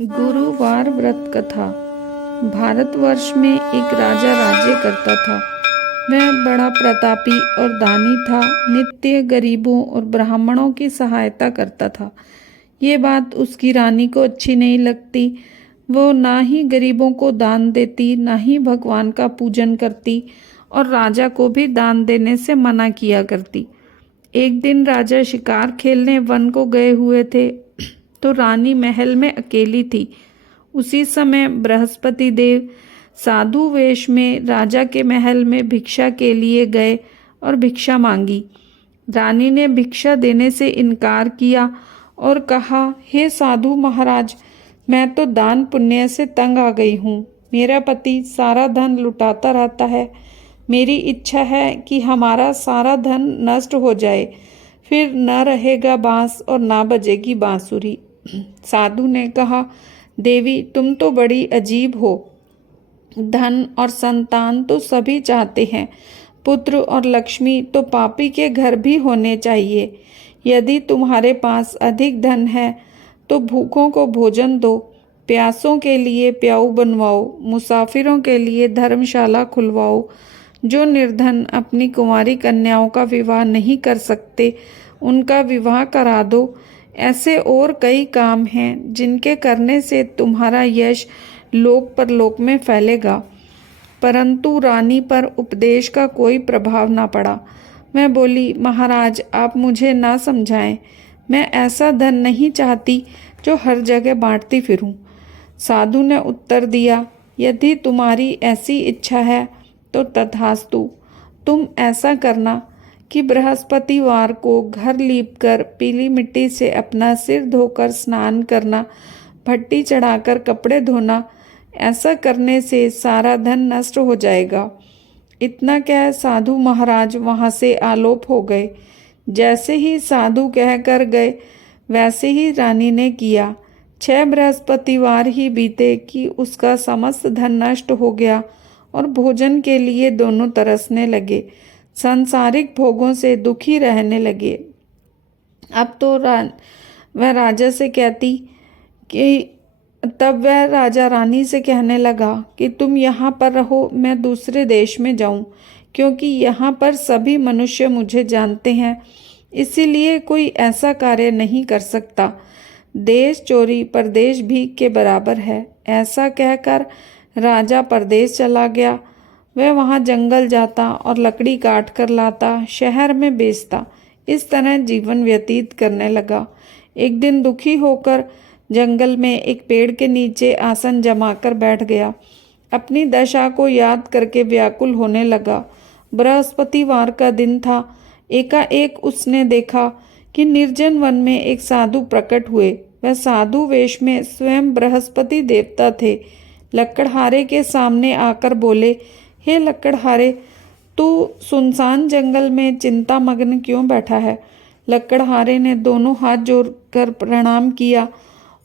गुरुवार व्रत कथा। भारतवर्ष में एक राजा राज्य करता था। वह बड़ा प्रतापी और दानी था। नित्य गरीबों और ब्राह्मणों की सहायता करता था। ये बात उसकी रानी को अच्छी नहीं लगती। वो ना ही गरीबों को दान देती, ना ही भगवान का पूजन करती और राजा को भी दान देने से मना किया करती। एक दिन राजा शिकार खेलने वन को गए हुए थे तो रानी महल में अकेली थी। उसी समय बृहस्पति देव साधु वेश में राजा के महल में भिक्षा के लिए गए और भिक्षा मांगी। रानी ने भिक्षा देने से इनकार किया और कहा, हे साधु महाराज, मैं तो दान पुण्य से तंग आ गई हूँ। मेरा पति सारा धन लुटाता रहता है। मेरी इच्छा है कि हमारा सारा धन नष्ट हो जाए, फिर न रहेगा बांस और ना बजेगी बांसुरी। साधु ने कहा, देवी, तुम तो बड़ी अजीब हो। धन और संतान तो सभी चाहते हैं, पुत्र और लक्ष्मी तो पापी के घर भी होने चाहिए। यदि तुम्हारे पास अधिक धन है तो भूखों को भोजन दो, प्यासों के लिए प्याऊ बनवाओ, मुसाफिरों के लिए धर्मशाला खुलवाओ। जो निर्धन अपनी कुंवारी कन्याओं का विवाह नहीं कर सकते, उनका विवाह करा दो। ऐसे और कई काम हैं जिनके करने से तुम्हारा यश लोक परलोक में फैलेगा। परंतु रानी पर उपदेश का कोई प्रभाव ना पड़ा। मैं बोली, महाराज, आप मुझे ना समझाएं। मैं ऐसा धन नहीं चाहती जो हर जगह बांटती फिरूं। साधु ने उत्तर दिया, यदि तुम्हारी ऐसी इच्छा है तो तथास्तु। तुम ऐसा करना कि बृहस्पतिवार को घर लीपकर पीली मिट्टी से अपना सिर धोकर स्नान करना, भट्टी चढ़ाकर कपड़े धोना। ऐसा करने से सारा धन नष्ट हो जाएगा। इतना कह साधु महाराज वहाँ से आलोप हो गए। जैसे ही साधु कह कर गए वैसे ही रानी ने किया। 6 बृहस्पतिवार ही बीते कि उसका समस्त धन नष्ट हो गया और भोजन के लिए दोनों तरसने लगे, सांसारिक भोगों से दुखी रहने लगे। अब तो वह राजा से कहती कि तब वह राजा रानी से कहने लगा कि तुम यहाँ पर रहो, मैं दूसरे देश में जाऊँ, क्योंकि यहाँ पर सभी मनुष्य मुझे जानते हैं, इसीलिए कोई ऐसा कार्य नहीं कर सकता। देश चोरी परदेश भीख के बराबर है। ऐसा कहकर राजा परदेश चला गया। वह वहाँ जंगल जाता और लकड़ी काट कर लाता, शहर में बेचता। इस तरह जीवन व्यतीत करने लगा। एक दिन दुखी होकर जंगल में एक पेड़ के नीचे आसन जमाकर बैठ गया। अपनी दशा को याद करके व्याकुल होने लगा। बृहस्पतिवार का दिन था। एकाएक उसने देखा कि निर्जन वन में एक साधु प्रकट हुए। वह साधु वेश में स्वयं बृहस्पति देवता थे। लकड़हारे के सामने आकर बोले, हे लकड़हारे, तू सुनसान जंगल में चिंता मग्न क्यों बैठा है? लकड़हारे ने दोनों हाथ जोड़कर प्रणाम किया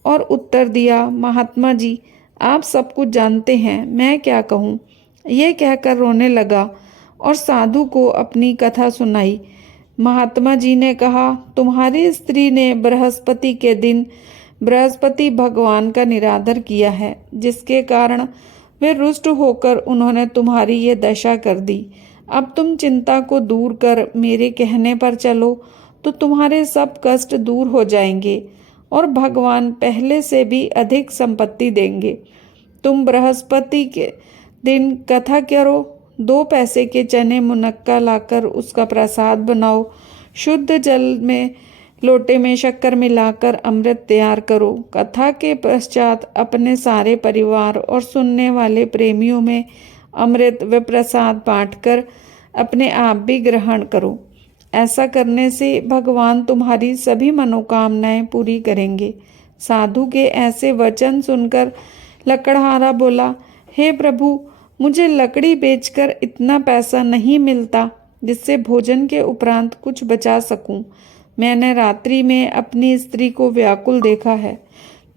और उत्तर दिया, महात्मा जी, आप सब कुछ जानते हैं, मैं क्या कहूँ। ये कहकर रोने लगा और साधु को अपनी कथा सुनाई। महात्मा जी ने कहा, तुम्हारी स्त्री ने बृहस्पति के दिन बृहस्पति भगवान का निरादर किया है, जिसके कारण वे रुष्ट होकर उन्होंने तुम्हारी ये दशा कर दी। अब तुम चिंता को दूर कर मेरे कहने पर चलो तो तुम्हारे सब कष्ट दूर हो जाएंगे और भगवान पहले से भी अधिक संपत्ति देंगे। तुम बृहस्पति के दिन कथा करो, 2 पैसे के चने मुनक्का लाकर उसका प्रसाद बनाओ, शुद्ध जल में लोटे में शक्कर मिलाकर अमृत तैयार करो। कथा के पश्चात अपने सारे परिवार और सुनने वाले प्रेमियों में अमृत व प्रसाद बांटकर अपने आप भी ग्रहण करो। ऐसा करने से भगवान तुम्हारी सभी मनोकामनाएं पूरी करेंगे। साधु के ऐसे वचन सुनकर लकड़हारा बोला, हे प्रभु, मुझे लकड़ी बेचकर इतना पैसा नहीं मिलता जिससे भोजन के उपरांत कुछ बचा सकूं। मैंने रात्रि में अपनी स्त्री को व्याकुल देखा है।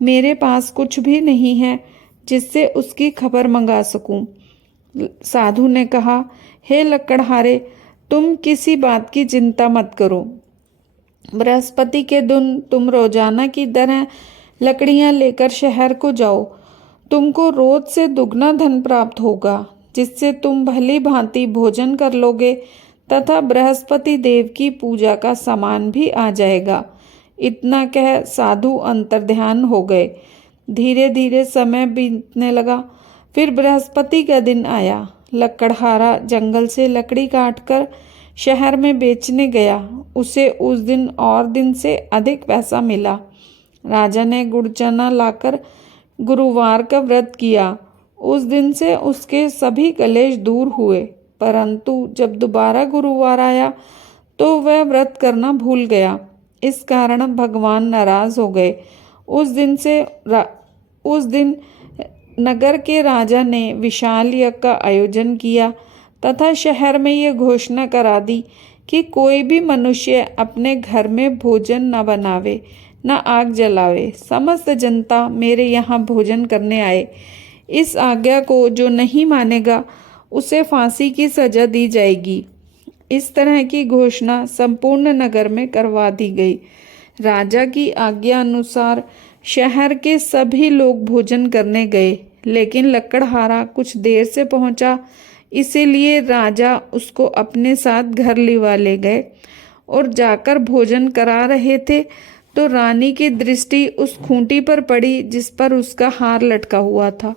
मेरे पास कुछ भी नहीं है जिससे उसकी खबर मंगा सकूं। साधु ने कहा, हे लकड़हारे, तुम किसी बात की चिंता मत करो। बृहस्पति के दिन तुम रोजाना की तरह लकड़ियां लेकर शहर को जाओ। तुमको रोज से दुगना धन प्राप्त होगा, जिससे तुम भली भांति भोजन कर लोगे तथा बृहस्पति देव की पूजा का सामान भी आ जाएगा। इतना कह साधु अंतर्ध्यान हो गए। धीरे धीरे समय बीतने लगा। फिर बृहस्पति का दिन आया। लकड़हारा जंगल से लकड़ी काटकर शहर में बेचने गया। उसे उस दिन और दिन से अधिक पैसा मिला। राजा ने गुड़ चना लाकर गुरुवार का व्रत किया। उस दिन से उसके सभी कलेश दूर हुए। परंतु जब दोबारा गुरुवार आया तो वह व्रत करना भूल गया। इस कारण भगवान नाराज हो गए। उस दिन नगर के राजा ने विशाल यज्ञ का आयोजन किया तथा शहर में यह घोषणा करा दी कि कोई भी मनुष्य अपने घर में भोजन न बनावे, न आग जलावे। समस्त जनता मेरे यहाँ भोजन करने आए। इस आज्ञा को जो नहीं मानेगा उसे फांसी की सजा दी जाएगी। इस तरह की घोषणा संपूर्ण नगर में करवा दी गई। राजा की आज्ञा अनुसार शहर के सभी लोग भोजन करने गए, लेकिन लकड़हारा कुछ देर से पहुंचा, इसीलिए राजा उसको अपने साथ घर लिवा ले गए। और जाकर भोजन करा रहे थे तो रानी की दृष्टि उस खूंटी पर पड़ी जिस पर उसका हार लटका हुआ था।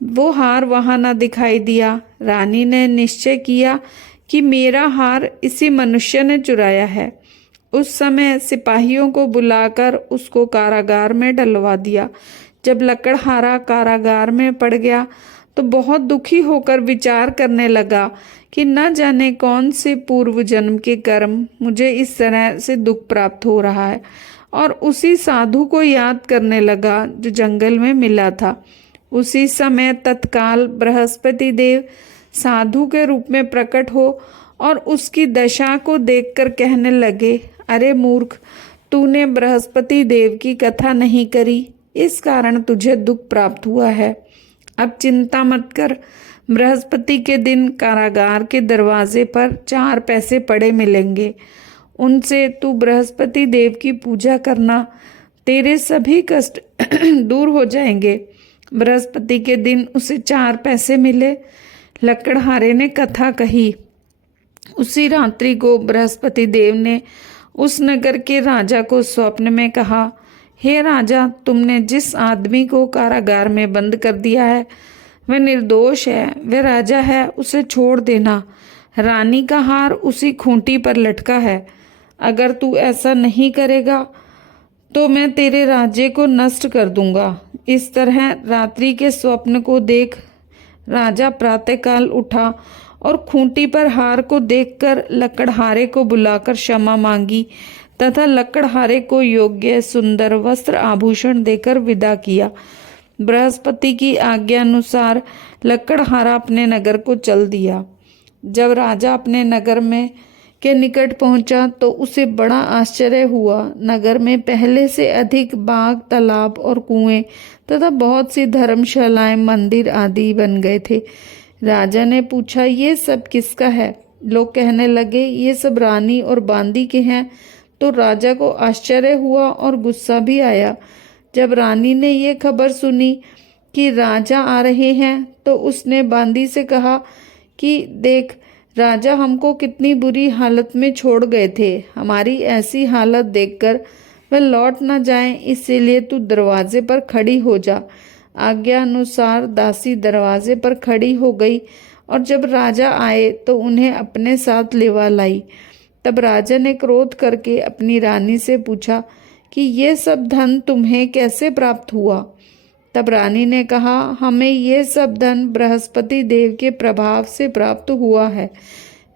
वो हार वहां न दिखाई दिया। रानी ने निश्चय किया कि मेरा हार इसी मनुष्य ने चुराया है। उस समय सिपाहियों को बुलाकर उसको कारागार में डलवा दिया। जब लकड़हारा कारागार में पड़ गया तो बहुत दुखी होकर विचार करने लगा कि न जाने कौन से पूर्व जन्म के कर्म मुझे इस तरह से दुख प्राप्त हो रहा है। और उसी साधु को याद करने लगा जो जंगल में मिला था। उसी समय तत्काल बृहस्पति देव साधु के रूप में प्रकट हो और उसकी दशा को देखकर कहने लगे, अरे मूर्ख, तूने बृहस्पति देव की कथा नहीं करी, इस कारण तुझे दुख प्राप्त हुआ है। अब चिंता मत कर। बृहस्पति के दिन कारागार के दरवाजे पर 4 पैसे पड़े मिलेंगे। उनसे तू बृहस्पति देव की पूजा करना, तेरे सभी कष्ट दूर हो जाएंगे। बृहस्पति के दिन उसे 4 पैसे मिले। लकड़हारे ने कथा कही। उसी रात्रि को बृहस्पति देव ने उस नगर के राजा को स्वप्न में कहा, हे राजा, तुमने जिस आदमी को कारागार में बंद कर दिया है वह निर्दोष है, वह राजा है, उसे छोड़ देना। रानी का हार उसी खूंटी पर लटका है। अगर तू ऐसा नहीं करेगा तो मैं तेरे राज्य को नष्ट कर दूंगा। इस तरह रात्रि के स्वप्न को देख राजा प्रातःकाल उठा और खूंटी पर हार को देखकर लकड़हारे को बुलाकर क्षमा मांगी तथा लकड़हारे को योग्य सुंदर वस्त्र आभूषण देकर विदा किया। बृहस्पति की आज्ञा अनुसार लकड़हारा अपने नगर को चल दिया। जब राजा अपने नगर में के निकट पहुंचा तो उसे बड़ा आश्चर्य हुआ। नगर में पहले से अधिक बाग, तालाब और कुएं तथा बहुत सी धर्मशालाएं, मंदिर आदि बन गए थे। राजा ने पूछा, ये सब किसका है? लोग कहने लगे, ये सब रानी और बांदी के हैं। तो राजा को आश्चर्य हुआ और गुस्सा भी आया। जब रानी ने ये खबर सुनी कि राजा आ रहे हैं तो उसने बांदी से कहा कि देख, राजा हमको कितनी बुरी हालत में छोड़ गए थे। हमारी ऐसी हालत देखकर वह लौट न जाएं, इसीलिए तू दरवाजे पर खड़ी हो जा। आज्ञा अनुसार दासी दरवाजे पर खड़ी हो गई और जब राजा आए तो उन्हें अपने साथ लेवा लाई। तब राजा ने क्रोध करके अपनी रानी से पूछा कि ये सब धन तुम्हें कैसे प्राप्त हुआ? तब रानी ने कहा, हमें ये सब धन बृहस्पति देव के प्रभाव से प्राप्त हुआ है।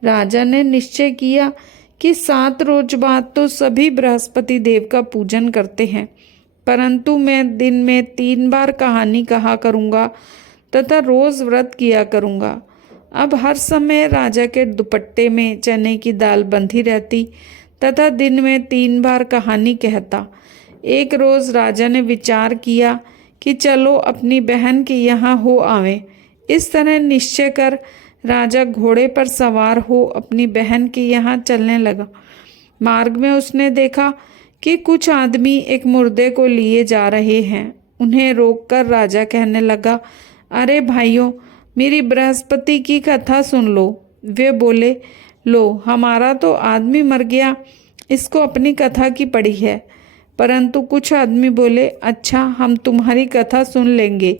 राजा ने निश्चय किया कि 7 रोज बाद तो सभी बृहस्पति देव का पूजन करते हैं, परंतु मैं दिन में 3 बार कहानी कहा करूँगा तथा रोज व्रत किया करूँगा। अब हर समय राजा के दुपट्टे में चने की दाल बंधी रहती तथा दिन में 3 बार कहानी कहता। एक रोज राजा ने विचार किया कि चलो अपनी बहन के यहाँ हो आवें। इस तरह निश्चय कर राजा घोड़े पर सवार हो अपनी बहन के यहाँ चलने लगा। मार्ग में उसने देखा कि कुछ आदमी एक मुर्दे को लिए जा रहे हैं। उन्हें रोककर राजा कहने लगा, अरे भाइयों, मेरी बृहस्पति की कथा सुन लो। वे बोले, लो, हमारा तो आदमी मर गया, इसको अपनी कथा की पड़ी है। परंतु कुछ आदमी बोले, अच्छा, हम तुम्हारी कथा सुन लेंगे।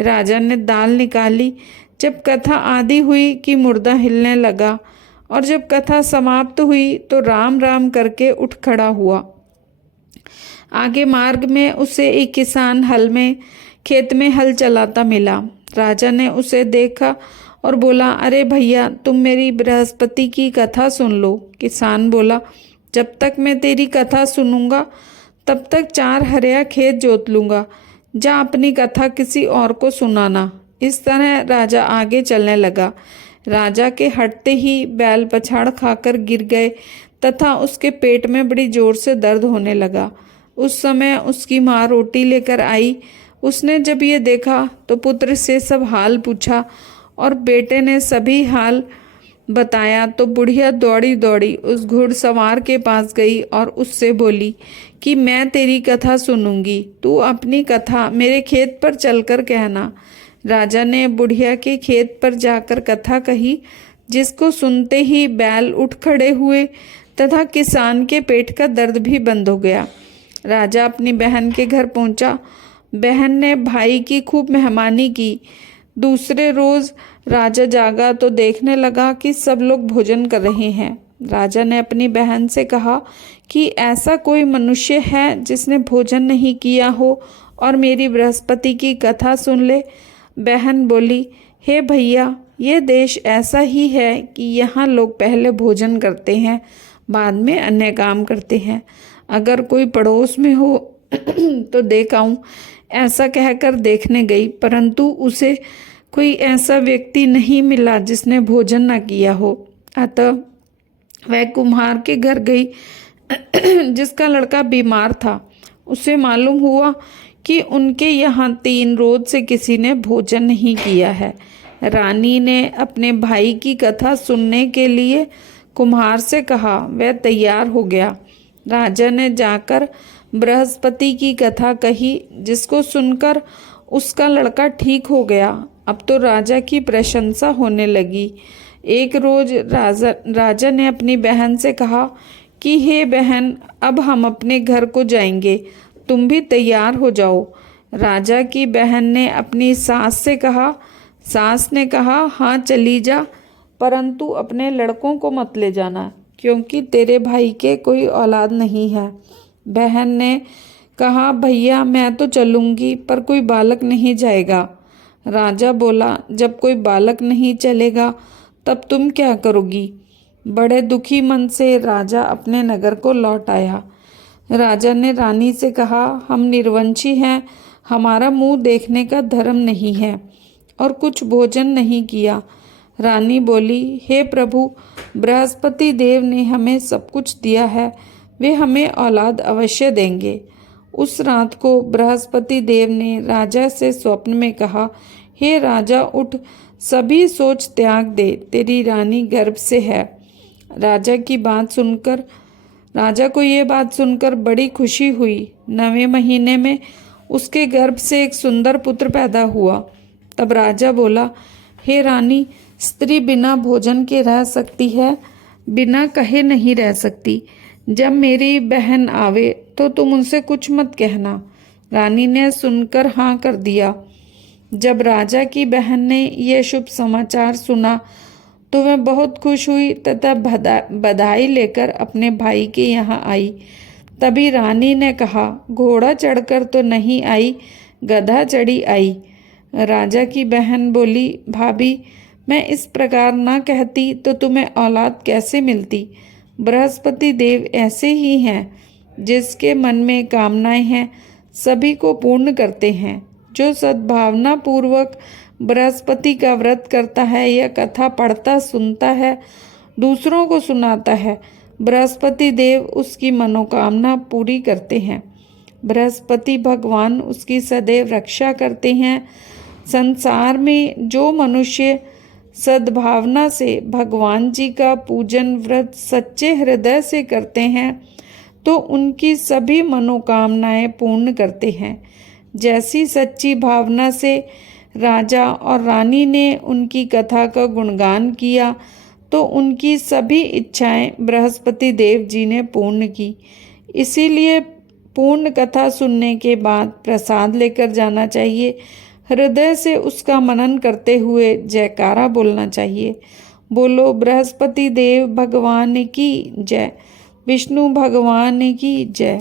राजा ने दाल निकाली। जब कथा आधी हुई कि मुर्दा हिलने लगा, और जब कथा समाप्त हुई तो राम राम करके उठ खड़ा हुआ। आगे मार्ग में उसे एक किसान खेत में हल चलाता मिला। राजा ने उसे देखा और बोला, अरे भैया, तुम मेरी बृहस्पति की कथा सुन लो। किसान बोला, जब तक मैं तेरी कथा सुनूंगा तब तक 4 हरिया खेत जोत लूंगा। जा अपनी कथा किसी और को सुनाना। इस तरह राजा आगे चलने लगा। राजा के हटते ही बैल पछाड़ खाकर गिर गए तथा उसके पेट में बड़ी जोर से दर्द होने लगा। उस समय उसकी माँ रोटी लेकर आई। उसने जब ये देखा तो पुत्र से सब हाल पूछा और बेटे ने सभी हाल बताया तो बुढ़िया दौड़ी दौड़ी उस घुड़सवार के पास गई और उससे बोली कि मैं तेरी कथा सुनूंगी, तू अपनी कथा मेरे खेत पर चलकर कहना। राजा ने बुढ़िया के खेत पर जाकर कथा कही, जिसको सुनते ही बैल उठ खड़े हुए तथा किसान के पेट का दर्द भी बंद हो गया। राजा अपनी बहन के घर पहुंचा। बहन ने भाई की खूब मेहमानी की। दूसरे रोज राजा जागा तो देखने लगा कि सब लोग भोजन कर रहे हैं। राजा ने अपनी बहन से कहा कि ऐसा कोई मनुष्य है जिसने भोजन नहीं किया हो और मेरी बृहस्पति की कथा सुन ले। बहन बोली, हे भैया, ये देश ऐसा ही है कि यहाँ लोग पहले भोजन करते हैं, बाद में अन्य काम करते हैं। अगर कोई पड़ोस में हो तो देख आऊं। ऐसा कहकर देखने गई, परंतु उसे कोई ऐसा व्यक्ति नहीं मिला जिसने भोजन न किया हो। अतः वह कुम्हार के घर गई जिसका लड़का बीमार था। उसे मालूम हुआ कि उनके यहाँ 3 रोज से किसी ने भोजन नहीं किया है। रानी ने अपने भाई की कथा सुनने के लिए कुम्हार से कहा। वह तैयार हो गया। राजा ने जाकर बृहस्पति की कथा कही, जिसको सुनकर उसका लड़का ठीक हो गया। अब तो राजा की प्रशंसा होने लगी। एक रोज राजा ने अपनी बहन से कहा कि हे बहन, अब हम अपने घर को जाएंगे, तुम भी तैयार हो जाओ। राजा की बहन ने अपनी सास से कहा। सास ने कहा, हाँ चली जा, परंतु अपने लड़कों को मत ले जाना, क्योंकि तेरे भाई के कोई औलाद नहीं है। बहन ने कहा, भैया मैं तो चलूंगी, पर कोई बालक नहीं जाएगा। राजा बोला, जब कोई बालक नहीं चलेगा तब तुम क्या करोगी? बड़े दुखी मन से राजा अपने नगर को लौट आया। राजा ने रानी से कहा, हम निर्वंशी हैं, हमारा मुंह देखने का धर्म नहीं है और कुछ भोजन नहीं किया। रानी बोली, हे प्रभु, बृहस्पति देव ने हमें सब कुछ दिया है, वे हमें औलाद अवश्य देंगे। उस रात को बृहस्पति देव ने राजा से स्वप्न में कहा, हे राजा, उठ, सभी सोच त्याग दे, तेरी रानी गर्भ से है। राजा को ये बात सुनकर बड़ी खुशी हुई। 9वें महीने में उसके गर्भ से एक सुंदर पुत्र पैदा हुआ। तब राजा बोला, हे रानी, स्त्री बिना भोजन के रह सकती है, बिना कहे नहीं रह सकती। जब मेरी बहन आवे तो तुम उनसे कुछ मत कहना। रानी ने सुनकर हाँ कर दिया। जब राजा की बहन ने यह शुभ समाचार सुना तो वह बहुत खुश हुई तथा बधाई लेकर अपने भाई के यहाँ आई। तभी रानी ने कहा, घोड़ा चढ़कर तो नहीं आई, गधा चढ़ी आई। राजा की बहन बोली, भाभी, मैं इस प्रकार ना कहती तो तुम्हें औलाद कैसे मिलती? बृहस्पति देव ऐसे ही हैं, जिसके मन में कामनाएं हैं सभी को पूर्ण करते हैं। जो सद्भावना पूर्वक बृहस्पति का व्रत करता है या कथा पढ़ता सुनता है, दूसरों को सुनाता है, बृहस्पति देव उसकी मनोकामना पूरी करते हैं। बृहस्पति भगवान उसकी सदैव रक्षा करते हैं। संसार में जो मनुष्य सद्भावना से भगवान जी का पूजन व्रत सच्चे हृदय से करते हैं, तो उनकी सभी मनोकामनाएं पूर्ण करते हैं। जैसी सच्ची भावना से राजा और रानी ने उनकी कथा का गुणगान किया तो उनकी सभी इच्छाएं बृहस्पति देव जी ने पूर्ण की। इसीलिए पूर्ण कथा सुनने के बाद प्रसाद लेकर जाना चाहिए। हृदय से उसका मनन करते हुए जयकारा बोलना चाहिए। बोलो बृहस्पति देव भगवान की जय, विष्णु भगवान की जय।